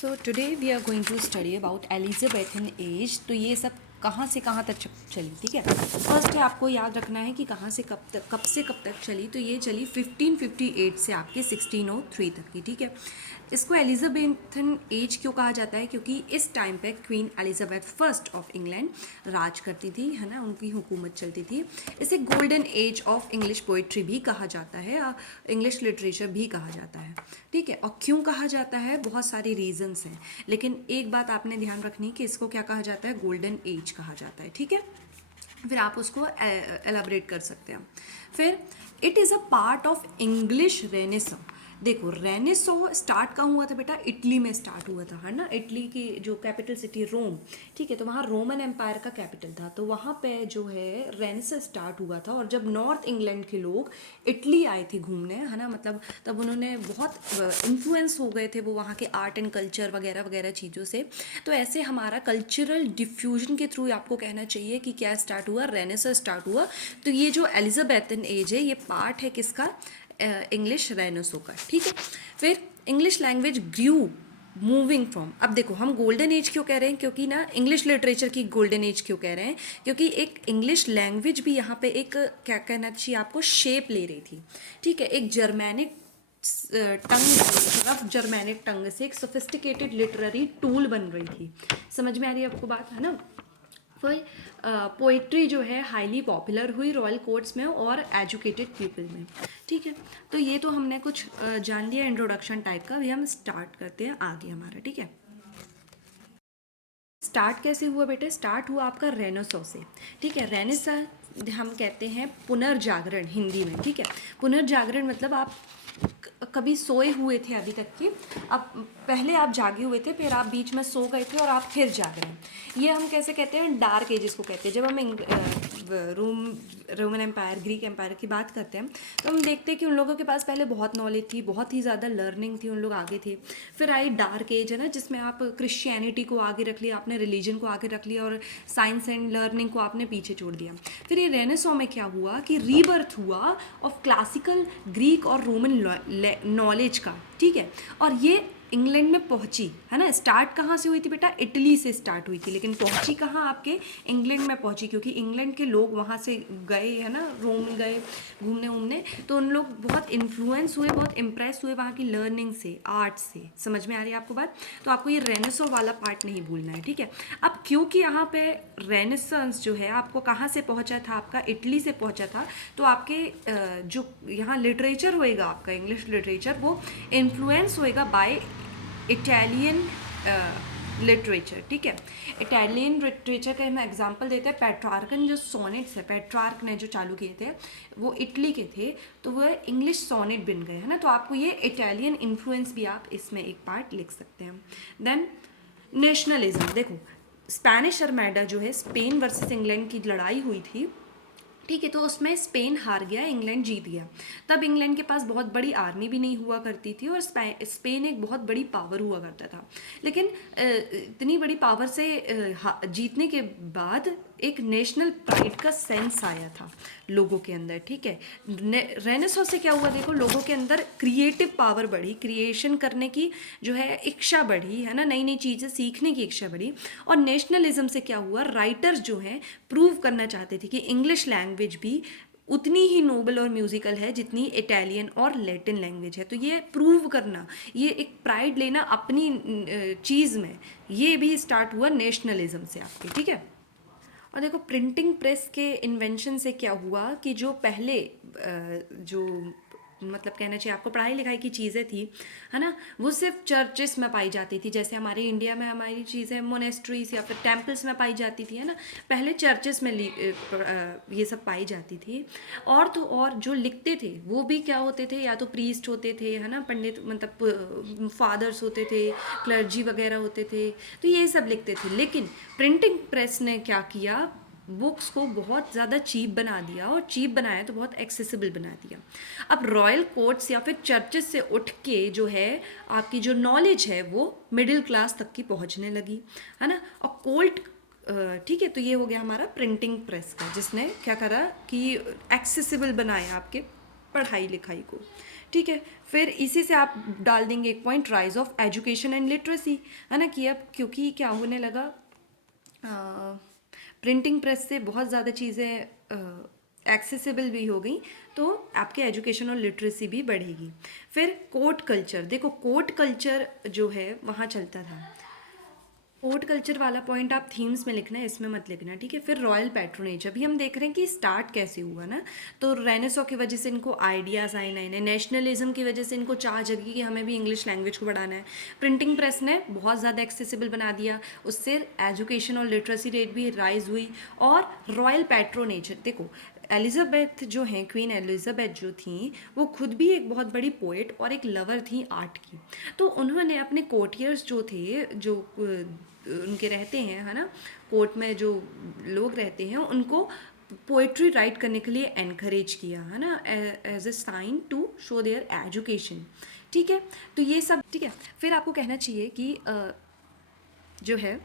So today we are going to study about Elizabethan age. तो ये सब कहाँ से कहाँ तक चली, ठीक है। फर्स्ट है आपको याद रखना है कि कहाँ से कब से कब तक चली। तो ये चली 1558 से आपके 1603 तक की, ठीक है। इसको एलिजाबेथन एज क्यों कहा जाता है? क्योंकि इस टाइम पे queen Elizabeth first of England राज करती थी, है ना, उनकी हुकूमत चलती थी। इसे golden age of English poetry भी कहा जाता है, इंग्लिश लिटरेचर भी कहा जाता है, ठीक है। और क्यों कहा जाता है? बहुत सारे रीजंस हैं, लेकिन एक बात आपने ध्यान रखनी कि इसको क्या कहा जाता है? गोल्डन एज कहा जाता है, ठीक है। फिर आप उसको एलाबरेट कर सकते हैं। फिर it is a part of English renaissance. देखो, रेनेसो स्टार्ट कहाँ हुआ था बेटा? इटली में स्टार्ट हुआ था, है ना। इटली की जो कैपिटल सिटी रोम, ठीक है, तो वहाँ रोमन एम्पायर का कैपिटल था, तो वहाँ पे जो है रेनेसो स्टार्ट हुआ था। और जब नॉर्थ इंग्लैंड के लोग इटली आए थे घूमने, है ना, मतलब तब उन्होंने बहुत इन्फ्लुएंस हो गए थे वो वहाँ के आर्ट एंड कल्चर वगैरह वगैरह चीज़ों से। तो ऐसे हमारा कल्चरल डिफ्यूजन के थ्रू आपको कहना चाहिए कि क्या स्टार्ट हुआ? रेनेसो स्टार्ट हुआ। तो ये जो एलिजाबेथन एज है, ये पार्ट है किसका? इंग्लिश रेनेसो का, ठीक है। फिर English language grew moving from. अब देखो, हम गोल्डन एज क्यों कह रहे हैं? क्योंकि ना इंग्लिश लिटरेचर की गोल्डन एज क्यों कह रहे हैं? क्योंकि एक इंग्लिश लैंग्वेज भी यहाँ पे एक क्या कहना चाहिए आपको, शेप ले रही थी, ठीक है। एक जर्मैनिक टंग, रफ जर्मैनिक टंग से एक सोफिस्टिकेटेड लिटरेरी टूल बन रही थी। समझ में आ रही है आपको बात, है ना। फिर पोइट्री जो है हाईली पॉपुलर हुई रॉयल कोर्ट्स में और एजुकेटेड पीपल में, ठीक है। तो ये तो हमने कुछ जान लिया इंट्रोडक्शन टाइप का। अभी हम स्टार्ट करते हैं आगे हमारा, ठीक है। स्टार्ट कैसे हुआ बेटे? स्टार्ट हुआ आपका रेनेसो से, ठीक है। रेनेसा हम कहते हैं पुनर्जागरण हिंदी में, ठीक है। पुनर्जागरण मतलब आप कभी सोए हुए थे अभी तक के, अब पहले आप जागे हुए थे, फिर आप बीच में सो गए थे और आप फिर जाग रहे हैं। ये हम कैसे कहते हैं? डार्क एजेस को कहते हैं। जब हम रोमन एम्पायर, ग्रीक एम्पायर की बात करते हैं, तो हम देखते हैं कि उन लोगों के पास पहले बहुत नॉलेज थी, बहुत ही ज़्यादा लर्निंग थी, उन लोग आगे थे। फिर आई डार्क एज, है ना, जिसमें आप क्रिश्चियनिटी को आगे रख लिया, आपने रिलीजन को आगे रख लिया और साइंस एंड लर्निंग को आपने पीछे छोड़ दिया। फिर ये रेनेसो में क्या हुआ कि रीबर्थ हुआ ऑफ क्लासिकल ग्रीक और रोमन नॉलेज का, ठीक है। और ये इंग्लैंड में पहुंची, है ना। स्टार्ट कहाँ से हुई थी बेटा? इटली से स्टार्ट हुई थी, लेकिन पहुंची कहाँ? आपके इंग्लैंड में पहुंची, क्योंकि इंग्लैंड के लोग वहाँ से गए, है ना, रोम गए घूमने घूमने, तो उन लोग बहुत इन्फ्लुएंस हुए, बहुत इम्प्रेस हुए वहाँ की लर्निंग से, आर्ट से। समझ में आ रही है आपको बात? तो आपको ये रेनेसो वाला पार्ट नहीं भूलना है, ठीक है। अब क्योंकि यहाँ पे रेनेसांस जो है आपको कहाँ से पहुँचा था? आपका इटली से पहुँचा था, तो आपके जो यहाँ लिटरेचर होएगा आपका इंग्लिश लिटरेचर, वो इन्फ्लुएंस होएगा बाय इटालियन लिटरेचर, ठीक है। इटालियन लिटरेचर का हम एग्जांपल देते हैं, पेट्रार्कन जो सोनेट्स है, पेट्रार्क ने जो चालू किए थे, वो इटली के थे, तो वह इंग्लिश सोनेट बन गए, है ना। तो आपको ये इटालियन इन्फ्लुएंस भी आप इसमें एक पार्ट लिख सकते हैं। देन नेशनलिज्म, देखो, स्पेनिश अर्मेडा जो है, स्पेन वर्सेस इंग्लैंड की लड़ाई हुई थी, ठीक है। तो उसमें स्पेन हार गया, इंग्लैंड जीत गया। तब इंग्लैंड के पास बहुत बड़ी आर्मी भी नहीं हुआ करती थी और स्पेन एक बहुत बड़ी पावर हुआ करता था। लेकिन इतनी बड़ी पावर से जीतने के बाद एक नेशनल प्राइड का सेंस आया था लोगों के अंदर, ठीक है। रेनेसो से क्या हुआ? देखो, लोगों के अंदर क्रिएटिव पावर बढ़ी, क्रिएशन करने की जो है इच्छा बढ़ी, है ना, नई नई चीज़ें सीखने की इच्छा बढ़ी। और नेशनलिज्म से क्या हुआ? राइटर्स जो हैं प्रूव करना चाहते थे कि इंग्लिश लैंग्वेज भी उतनी ही नोबल और म्यूजिकल है जितनी इटालियन और लैटिन लैंग्वेज है। तो ये प्रूव करना, ये एक प्राइड लेना अपनी चीज़ में, ये भी स्टार्ट हुआ नेशनलिज्म से आपके, ठीक है। और देखो, प्रिंटिंग प्रेस के इन्वेंशन से क्या हुआ कि जो पहले जो मतलब कहना चाहिए आपको पढ़ाई लिखाई की चीज़ें थी, है ना, वो सिर्फ चर्चेस में पाई जाती थी। जैसे हमारे इंडिया में हमारी चीज़ें मोनेस्ट्रीज या फिर टेम्पल्स में पाई जाती थी, है ना, पहले चर्चेस में ये सब पाई जाती थी। और तो और जो लिखते थे वो भी क्या होते थे? या तो प्रीस्ट होते थे, है ना, पंडित, मतलब फादर्स होते थे, क्लर्जी वगैरह होते थे, तो ये सब लिखते थे। लेकिन प्रिंटिंग प्रेस ने क्या किया? बुक्स को बहुत ज़्यादा चीप बना दिया, और चीप बनाया तो बहुत एक्सेसिबल बना दिया। अब रॉयल कोर्ट्स या फिर चर्चेस से उठ के जो है आपकी जो नॉलेज है वो मिडिल क्लास तक की पहुंचने लगी, है ना। और कोल्ट, ठीक है, तो ये हो गया हमारा प्रिंटिंग प्रेस का, जिसने क्या करा कि एक्सेसिबल बनाया आपके पढ़ाई लिखाई को, ठीक है। फिर इसी से आप डाल देंगे एक point, rise of education and literacy, है ना, कि अब क्योंकि क्या होने लगा, प्रिंटिंग प्रेस से बहुत ज़्यादा चीज़ें एक्सेसिबल भी हो गई, तो आपके एजुकेशन और लिटरेसी भी बढ़ेगी। फिर कोर्ट कल्चर, देखो कोर्ट कल्चर जो है वहाँ चलता था। कोर्ट कल्चर वाला पॉइंट आप थीम्स में लिखना है, इसमें मत लिखना, ठीक है। फिर रॉयल पैट्रोनेज, अभी हम देख रहे हैं कि स्टार्ट कैसे हुआ ना, तो रेनेसॉ की वजह से इनको आइडियाज़ आए नए नए, नेशनलिज्म की वजह से इनको चाह जगी कि हमें भी इंग्लिश लैंग्वेज को बढ़ाना है। प्रिंटिंग प्रेस ने बहुत ज़्यादा एक्सेसिबल बना दिया, उससे एजुकेशन और लिटरेसी रेट भी राइज हुई। और रॉयल पैट्रोनेज, देखो एलिज़ाबेथ जो हैं, क्वीन एलिज़ाबेथ जो थी, वो खुद भी एक बहुत बड़ी पोएट और एक लवर थी आर्ट की। तो उन्होंने अपने कोर्टियर्स जो थे, जो उनके रहते हैं, है ना, कोर्ट में जो लोग रहते हैं, उनको पोएट्री राइट करने के लिए एनकरेज किया, है ना, as a sign to show their education, ठीक है। तो ये सब ठीक है। फिर आपको कहना चाहिए कि जो है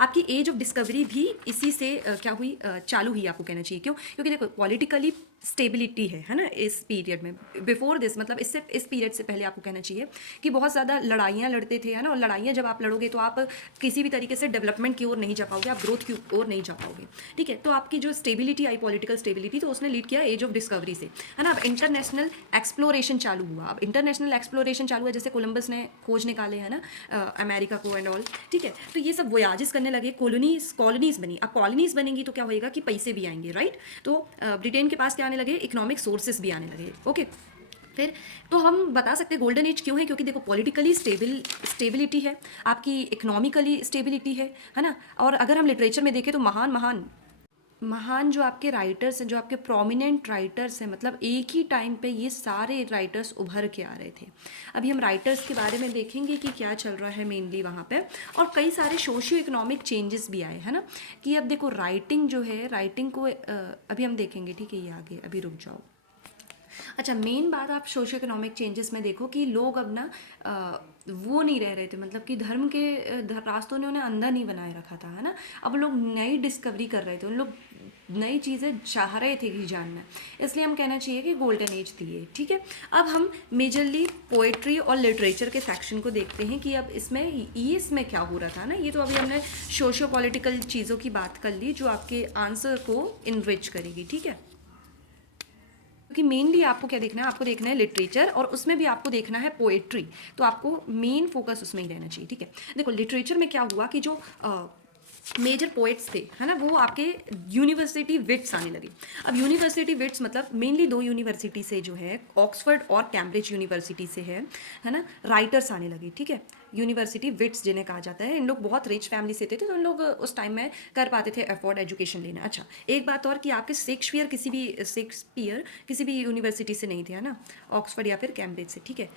आपकी एज ऑफ डिस्कवरी भी इसी से क्या हुई, चालू हुई, आपको कहना चाहिए। क्यों? क्योंकि देखो पॉलिटिकली स्टेबिलिटी है ना, इस पीरियड में, बिफोर दिस मतलब इससे, इस पीरियड से पहले आपको कहना चाहिए कि बहुत ज़्यादा लड़ाइयाँ लड़ते थे, है ना, और लड़ाइयाँ जब आप लड़ोगे तो आप किसी भी तरीके से डेवलपमेंट की ओर नहीं जा पाओगे, आप ग्रोथ की ओर नहीं जा पाओगे, ठीक है। तो आपकी जो स्टेबिलिटी आई, पॉलिटिकल स्टेबिलिटी, तो उसने लीड किया एज ऑफ डिस्कवरी से, है ना। अब इंटरनेशनल एक्सप्लोरेशन चालू हुआ, अब इंटरनेशनल एक्सप्लोरेशन चालू है, जैसे कोलंबस ने खोज निकाले, है ना, अमेरिका को एंड ऑल, ठीक है। तो ये सब वोयाजेस करने लगे, कॉलोनीज बनी। अब कॉलोनीज बनेंगी तो क्या होएगा कि पैसे भी आएंगे, राइट। तो ब्रिटेन के पास क्या आने लगे, इकोनॉमिक सोर्सेज भी आने लगे, ओके। फिर तो हम बता सकते हैं गोल्डन एज क्यों है, क्योंकि देखो पॉलिटिकली स्टेबिलिटी है, आपकी इकोनॉमिकली स्टेबिलिटी है ना। और अगर हम लिटरेचर में देखें तो महान महान महान जो आपके राइटर्स हैं, जो आपके प्रोमिनेंट राइटर्स हैं, मतलब एक ही टाइम पे ये सारे राइटर्स उभर के आ रहे थे। अभी हम राइटर्स के बारे में देखेंगे कि क्या चल रहा है मेनली वहाँ पे, और कई सारे सोशियो इकोनॉमिक चेंजेस भी आए, है ना। कि अब देखो राइटिंग जो है, राइटिंग को अभी हम देखेंगे, ठीक है, ये आगे, अभी रुक जाओ। अच्छा, मेन बात आप सोशो इकोनॉमिक चेंजेस में देखो कि लोग अब ना वो नहीं रह रहे थे, मतलब कि धर्म के रास्तों ने उन्हें अंधा नहीं बनाए रखा था, है ना। अब लोग नई डिस्कवरी कर रहे थे, उन लोग नई चीज़ें चाह रहे थे कि जानना, इसलिए हम कहना चाहिए कि गोल्डन एज थी ये, ठीक है। अब हम मेजरली पोएट्री और लिटरेचर के सेक्शन को देखते हैं कि अब इसमें क्या हो रहा था ना। ये तो अभी हमने सोशो पॉलिटिकल चीज़ों की बात कर ली जो आपके आंसर को इनरिच करेगी, ठीक है। क्योंकि मेनली आपको क्या देखना है, आपको देखना है लिटरेचर, और उसमें भी आपको देखना है पोएट्री, तो आपको मेन फोकस उसमें ही रहना चाहिए, ठीक है। देखो लिटरेचर में क्या हुआ कि जो मेजर पोएट्स थे, है ना, वो आपके यूनिवर्सिटी विट्स आने लगे। अब यूनिवर्सिटी विट्स मतलब मेनली दो यूनिवर्सिटी से जो है, ऑक्सफोर्ड और कैम्ब्रिज यूनिवर्सिटी से है ना, राइटर्स आने लगे, ठीक है। यूनिवर्सिटी विट्स जिन्हें कहा जाता है, इन लोग बहुत रिच फैमिली से थे, तो इन लोग उस टाइम में कर पाते थे अफोर्ड एजुकेशन लेना। अच्छा, एक बात और कि आपके शेक्सपियर किसी भी यूनिवर्सिटी से नहीं थे, है ना, ऑक्सफोर्ड या फिर कैम्ब्रिज से, ठीक है।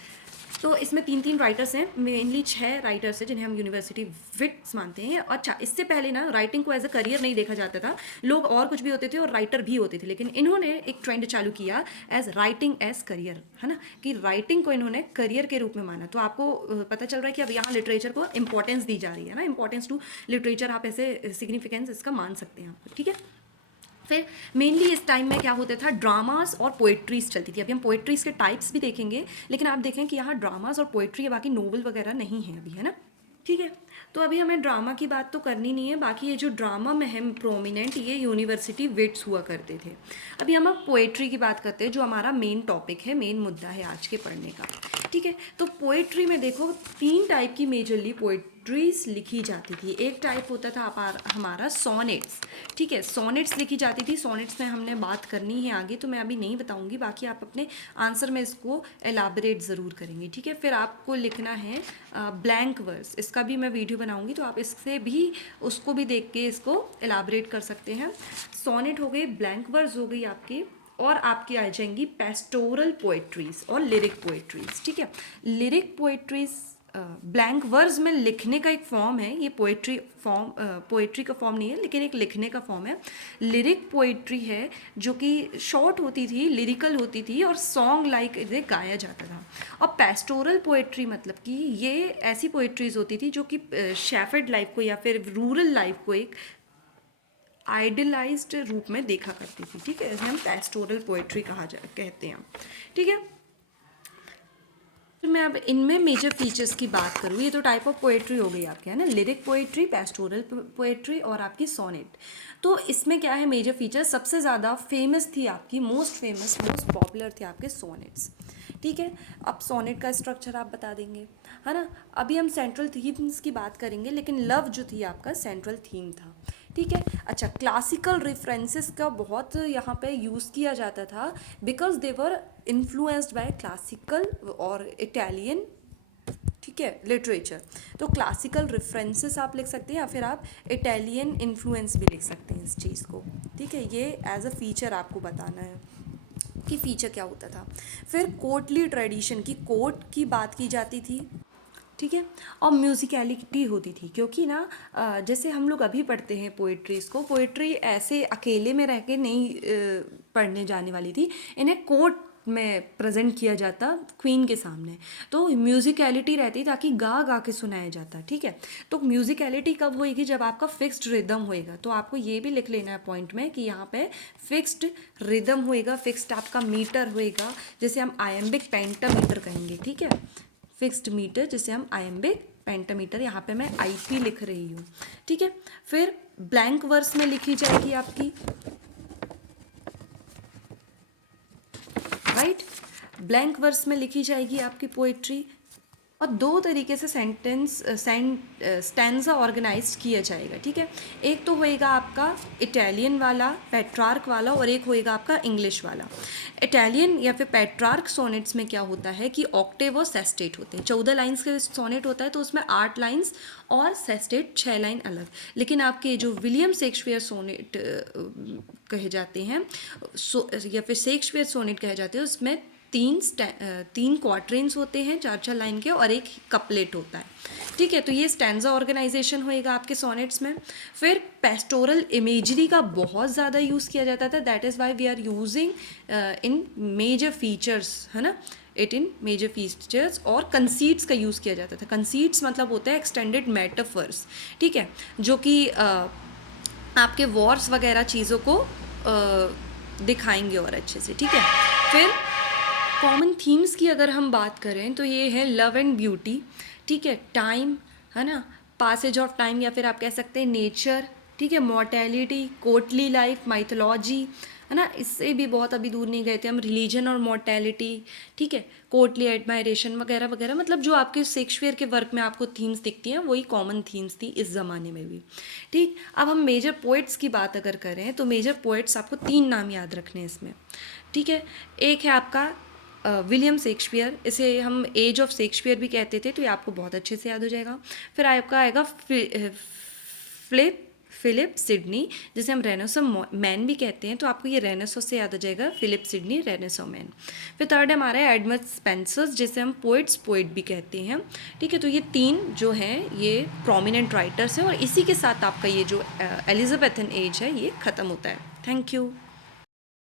तो इसमें 3 राइटर्स हैं, मेनली 6 राइटर्स हैं जिन्हें हम यूनिवर्सिटी विट्स मानते हैं। अच्छा, इससे पहले ना राइटिंग को एज अ करियर नहीं देखा जाता था, लोग और कुछ भी होते थे और राइटर भी होते थे, लेकिन इन्होंने एक ट्रेंड चालू किया एज राइटिंग एज करियर, है ना, कि राइटिंग को इन्होंने करियर के रूप में माना। तो आपको पता चल रहा है कि अब यहाँ लिटरेचर को इंपॉर्टेंस दी जा रही है ना, इंपॉर्टेंस टू लिटरेचर, आप ऐसे सिग्निफिकेंस इसका मान सकते हैं आप, ठीक है। फिर मेनली इस टाइम में क्या होता था, ड्रामास और पोएट्रीज चलती थी। अभी हम पोएट्रीज के टाइप्स भी देखेंगे, लेकिन आप देखें कि यहाँ ड्रामास और पोएट्री है, बाकी नोवेल वगैरह नहीं है अभी, है ना, ठीक है। तो अभी हमें ड्रामा की बात तो करनी नहीं है, बाकी ये जो ड्रामा में है प्रोमिनेंट, ये यूनिवर्सिटी विट्स हुआ करते थे। अभी हम अब पोएट्री की बात करते हैं, जो हमारा मेन टॉपिक है, मेन मुद्दा है आज के पढ़ने का, ठीक है। तो पोएट्री में देखो 3 टाइप की मेजरली पोएट्रीज लिखी जाती थी। एक टाइप होता था हमारा सोनेट्स, ठीक है, सोनेट्स लिखी जाती थी। सोनेट्स में हमने बात करनी है आगे, तो मैं अभी नहीं बताऊंगी, बाकी आप अपने आंसर में इसको एलाबरेट ज़रूर करेंगे, ठीक है। फिर आपको लिखना है ब्लैंक वर्स, इसका भी मैं वीडियो बनाऊंगी, तो आप इससे भी उसको भी देख के इसको एलाबरेट कर सकते हैं। सोनेट हो गई, ब्लैंक वर्स हो गई आपकी, और आपकी आ जाएंगी पेस्टोरल पोएट्रीज और लिरिक पोएट्रीज, ठीक है। लिरिक पोएट्रीज ब्लैंक वर्स में लिखने का एक फॉर्म है, ये पोएट्री का फॉर्म नहीं है, लेकिन एक लिखने का फॉर्म है। लिरिक पोएट्री है जो कि शॉर्ट होती थी, लिरिकल होती थी, और सॉन्ग लाइक इसे गाया जाता था। और पेस्टोरल पोएट्री मतलब कि ये ऐसी पोएट्रीज होती थी जो कि शेफर्ड लाइफ को या फिर रूरल लाइफ को एक आइडियलाइज्ड रूप में देखा करती थी, ठीक है। इसे हम पेस्टोरल पोएट्री कहते हैं, ठीक है। मैं अब इनमें मेजर फीचर्स की बात करूँ, ये तो टाइप ऑफ पोएट्री हो गई आपके, है ना, लिरिक पोएट्री, पेस्टोरल पोएट्री और आपकी सोनेट। तो इसमें क्या है मेजर फीचर्स, सबसे ज़्यादा फेमस थी आपकी, मोस्ट फेमस, मोस्ट पॉपुलर थे आपके सोनेट्स। ठीक है, अब सोनेट का स्ट्रक्चर आप बता देंगे, है ना। अभी हम सेंट्रल थीम्स की बात करेंगे, लेकिन लव जो थी आपका सेंट्रल थीम था। ठीक है, अच्छा, क्लासिकल रेफरेंसेस का बहुत यहाँ पे यूज़ किया जाता था, because they were influenced by classical और इटालियन, ठीक है, लिटरेचर। तो क्लासिकल रेफरेंसेस आप लिख सकते हैं, या फिर आप इटालियन इन्फ्लुएंस भी लिख सकते हैं इस चीज़ को। ठीक है, ये एज अ फीचर आपको बताना है कि फीचर क्या होता था। फिर कोर्टली ट्रेडिशन की, कोर्ट की बात की जाती थी, ठीक है, और म्यूज़िकलिटी होती थी, क्योंकि ना जैसे हम लोग अभी पढ़ते हैं पोइट्रीज़ को, पोइट्री ऐसे अकेले में रह के नहीं पढ़ने जाने वाली थी, इन्हें कोर्ट में प्रेजेंट किया जाता क्वीन के सामने, तो म्यूज़िकलिटी रहती ताकि गा गा के सुनाया जाता। ठीक है, तो म्यूज़िकलिटी कब होएगी, जब आपका फिक्स्ड रिदम होएगा। तो आपको ये भी लिख लेना है पॉइंट में कि यहाँ पे फिक्स्ड रिदम होएगा, फिक्स्ड आपका मीटर होएगा, जैसे हम आयम्बिक पेंटामीटर कहेंगे। ठीक है, फिक्स्ड मीटर जिसे हम आयम्बिक पेंटामीटर, यहाँ पे मैं आईपी लिख रही हूँ। ठीक है, फिर ब्लैंक वर्स में लिखी जाएगी आपकी, राइट, ब्लैंक वर्स में लिखी जाएगी आपकी पोइट्री, और दो तरीके से स्टैंजा ऑर्गेनाइज किया जाएगा। ठीक है, एक तो होएगा आपका इटालियन वाला पेट्रार्क वाला, और एक होएगा आपका इंग्लिश वाला। इटालियन या फिर पेट्रार्क सोनेट्स में क्या होता है कि ऑक्टेव और सेस्टेट होते हैं। 14 लाइन्स का सोनेट होता है, तो उसमें 8 लाइन्स और सेस्टेट 6 लाइन अलग। लेकिन आपके जो विलियम शेक्सपियर सोनेट कहे जाते हैं, या फिर शेक्सपियर सोनेट कहे जाते हैं, उसमें तीन क्वार्टरेंस होते हैं 4-4 लाइन के, और एक कपलेट होता है। ठीक है, तो ये स्टैंजा ऑर्गेनाइजेशन होएगा आपके सोनेट्स में। फिर पेस्टोरल इमेजरी का बहुत ज़्यादा यूज़ किया जाता था, that is why we are using in major features, है ना, इट इन मेजर फीचर्स। और कंसीट्स का यूज़ किया जाता था। कंसीट्स मतलब होता है एक्सटेंडेड मेटाफर्स, ठीक है, जो कि आपके वॉर्स वगैरह चीज़ों को दिखाएंगे और अच्छे से। ठीक है, फिर कॉमन थीम्स की अगर हम बात करें तो ये है लव एंड ब्यूटी, ठीक है, टाइम, है ना, पासेज ऑफ टाइम, या फिर आप कह सकते हैं नेचर, ठीक है, मॉर्टेलिटी, कोर्टली लाइफ, माइथोलॉजी, है ना, इससे भी बहुत अभी दूर नहीं गए थे हम, रिलीजन और मॉर्टेलिटी, ठीक है, कोर्टली एडमायरेशन वगैरह वगैरह, मतलब जो आपके शेक्सपियर के वर्क में आपको थीम्स दिखती हैं वही कॉमन थीम्स थी इस ज़माने में भी। ठीक, अब हम मेजर पोइट्स की बात अगर करें तो मेजर पोइट्स आपको 3 नाम याद रखने हैं इसमें। ठीक है, एक है आपका विलियम शेक्सपियर, इसे हम एज ऑफ शेक्सपियर भी कहते थे, तो ये आपको बहुत अच्छे से याद हो जाएगा। फिर आपका आएगा फिलिप सिडनी, जिसे हम रेनेसो मैन भी कहते हैं, तो आपको ये रेनेसो से याद हो जाएगा, फिलिप सिडनी रेनेसो मैन। फिर थर्ड हमारा है एडमंड स्पेंसर, जिसे हम पोइट भी कहते हैं। ठीक है, तो ये 3 जो हैं ये प्रोमिनेंट राइटर्स हैं, और इसी के साथ आपका ये जो एलिजाबेथन एज है ये ख़त्म होता है। Thank you.